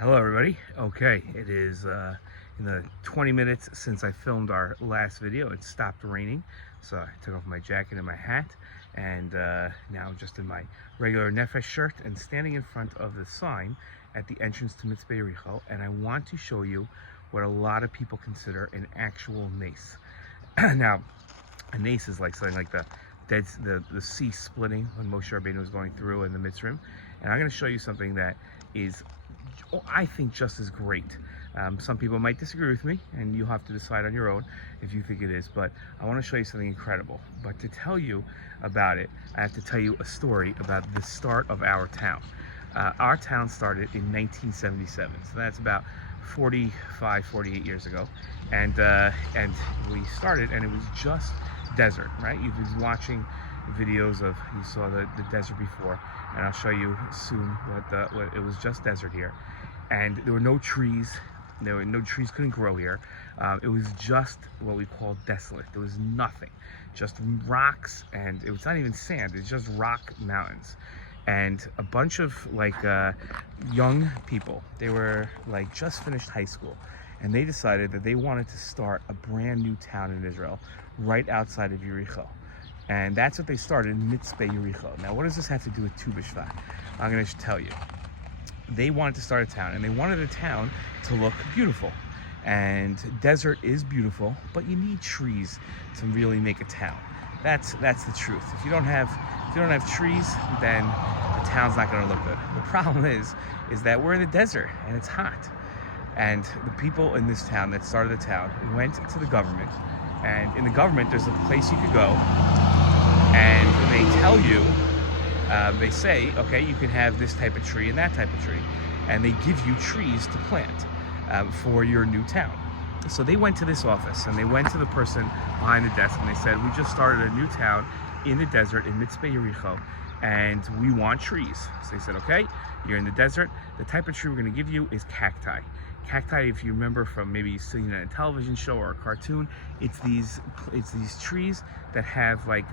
Hello everybody. Okay, it is in the 20 minutes since I filmed our last video. It stopped raining, so I took off my jacket and my hat, and now I'm just in my regular Nefesh shirt and standing in front of the sign at the entrance to Mitzpe Yericho, and I want to show you what a lot of people consider an actual nace. Now, a nace is like something like the sea splitting when Moshe Rabbeinu was going through in the Mitzrayim, and I'm going to show you something that is, I think, just as great. Some people might disagree with me, and you'll have to decide on your own if you think it is, but I want to show you something incredible. But to tell you about it, I have to tell you a story about the start of our town. Our town started in 1977, so that's about 48 years ago, and we started, and it was just desert, right? You've been watching videos of, you saw the desert before, and I'll show you soon what it was just desert here, and there were no trees. There were no trees, couldn't grow here. It was just what we call desolate. There was nothing, just rocks, and it was not even sand. It's just rock mountains, and a bunch of young people. They were like just finished high school, and they decided that they wanted to start a brand new town in Israel, right outside of Yericho. And that's what they started, Mitzpe Yericho. Now, what does this have to do with Tu B'Shvat? I'm going to tell you. They wanted to start a town, and they wanted a town to look beautiful. And desert is beautiful, but you need trees to really make a town. That's the truth. If you don't have trees, then the town's not going to look good. The problem is that we're in the desert and it's hot. And the people in this town that started the town went to the government, and in the government there's a place you could go, and they tell you, they say, okay, you can have this type of tree and that type of tree, and they give you trees to plant for your new town. So they went to this office, and they went to the person behind the desk, and they said, we just started a new town in the desert in Mitzpe Yericho, and we want trees. So they said, okay, you're in the desert. The type of tree we're going to give you is cacti. Cacti, if you remember from maybe seeing a television show or a cartoon, it's these trees that have like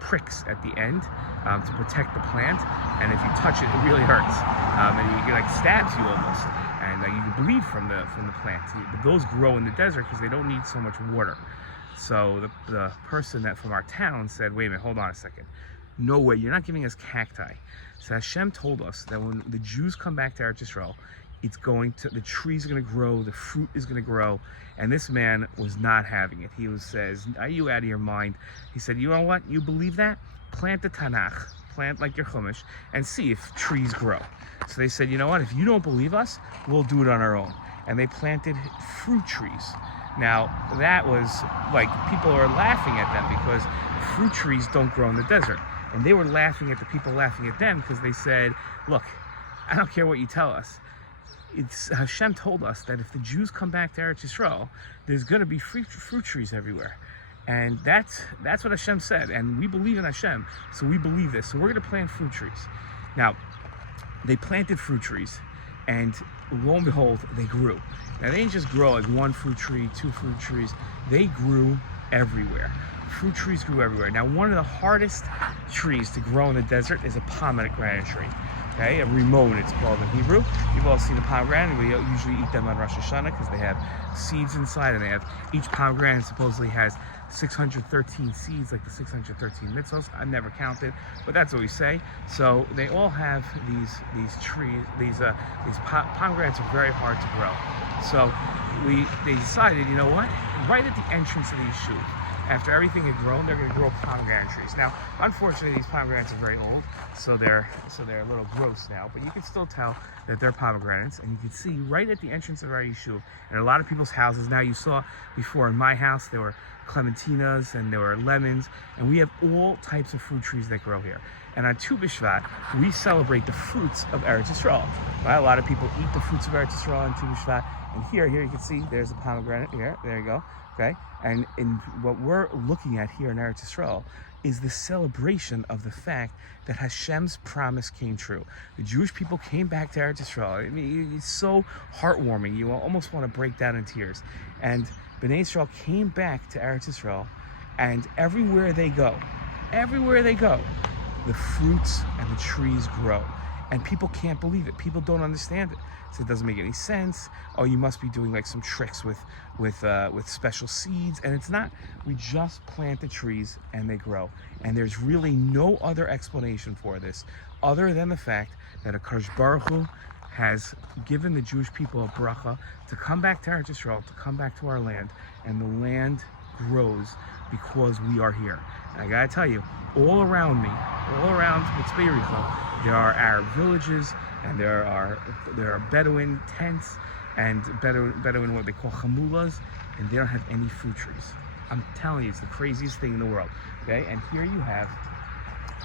pricks at the end to protect the plant, and if you touch it, it really hurts, and it like stabs you almost, and you can bleed from the plant. But those grow in the desert because they don't need so much water. So the person that from our town said, wait a minute, hold on a second. No way, you're not giving us cacti. So Hashem told us that when the Jews come back to Eretz Yisrael, the trees are going to grow, the fruit is going to grow, and this man was not having it. He says, are you out of your mind? He said, you know what, you believe that? Plant the Tanakh, plant like your Chumash, and see if trees grow. So they said, you know what, if you don't believe us, we'll do it on our own. And they planted fruit trees. Now, that was like, people are laughing at them because fruit trees don't grow in the desert. And they were laughing at the people laughing at them because they said, look, I don't care what you tell us. Hashem told us that if the Jews come back to Eretz Yisrael, there's going to be fruit trees everywhere. And that's what Hashem said. And we believe in Hashem, so we believe this. So we're going to plant fruit trees. Now, they planted fruit trees, and lo and behold, they grew. Now, they didn't just grow like one fruit tree, two fruit trees. They grew everywhere. Fruit trees grew everywhere. Now, one of the hardest trees to grow in the desert is a pomegranate tree. Okay, a rimon it's called in Hebrew. You've all seen the pomegranate. We usually eat them on Rosh Hashanah because they have seeds inside, and each pomegranate supposedly has 613 seeds, like the 613 mitzvos. I've never counted, but that's what we say. So they all have these trees. These pomegranates are very hard to grow. So they decided, you know what? Right at the entrance of the yeshuv, after everything had grown, they're going to grow pomegranate trees. Now, unfortunately, these pomegranates are very old, so they're a little gross now. But you can still tell that they're pomegranates, and you can see right at the entrance of our yeshuv, and a lot of people's houses. Now, you saw before in my house there were clementinas and there were lemons, and we have all types of fruit trees that grow here. And on Tu B'Shvat, we celebrate the fruits of Eretz Yisrael. Right? A lot of people eat the fruits of Eretz Yisrael on Tu B'Shvat. And here you can see there's a pomegranate here. There you go. Okay, and what we're looking at here in Eretz Yisrael is the celebration of the fact that Hashem's promise came true. The Jewish people came back to Eretz Yisrael. I mean, it's so heartwarming. You almost want to break down in tears. And Bnei Yisrael came back to Eretz Yisrael, and everywhere they go, the fruits and the trees grow. And people can't believe it. People don't understand it. So it doesn't make any sense. Oh, you must be doing like some tricks with special seeds, and it's not. We just plant the trees and they grow. And there's really no other explanation for this other than the fact that HaKadosh Baruch Hu has given the Jewish people a bracha to come back to Eretz Yisrael, to come back to our land, and the land grows because we are here. And I gotta tell you, all around me, all around Mitzpe Yericho, there are Arab villages, and there are Bedouin tents, and Bedouin what they call chamulas, and they don't have any fruit trees. I'm telling you, it's the craziest thing in the world. Okay, and here you have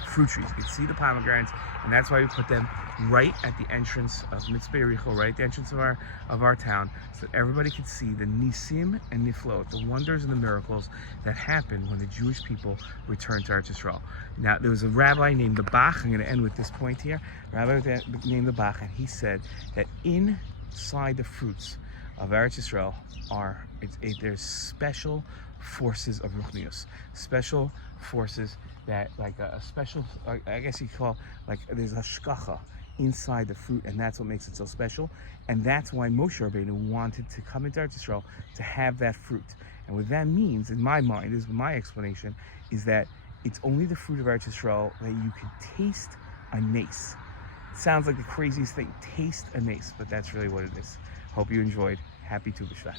fruit trees. You can see the pomegranates, and that's why we put them right at the entrance of Mitzpe Yericho, right at the entrance of our town, so that everybody could see the nisim and niflot, the wonders and the miracles that happened when the Jewish people returned to Eretz Yisrael. Now, there was a rabbi named the Bach. I'm going to end with this point here. A rabbi named the Bach, and he said that inside the fruits of Eretz Yisrael there's special forces of Ruchnius, special forces that, like a special, I guess you call, like there's a shkacha inside the fruit, and that's what makes it so special. And that's why Moshe Rabbeinu wanted to come into Eretz Yisrael to have that fruit. And what that means, in my mind, is my explanation, is that it's only the fruit of Eretz Yisrael that you can taste a nace. It sounds like the craziest thing, taste a nace, but that's really what it is. Hope you enjoyed. Happy Tu B'Shvat.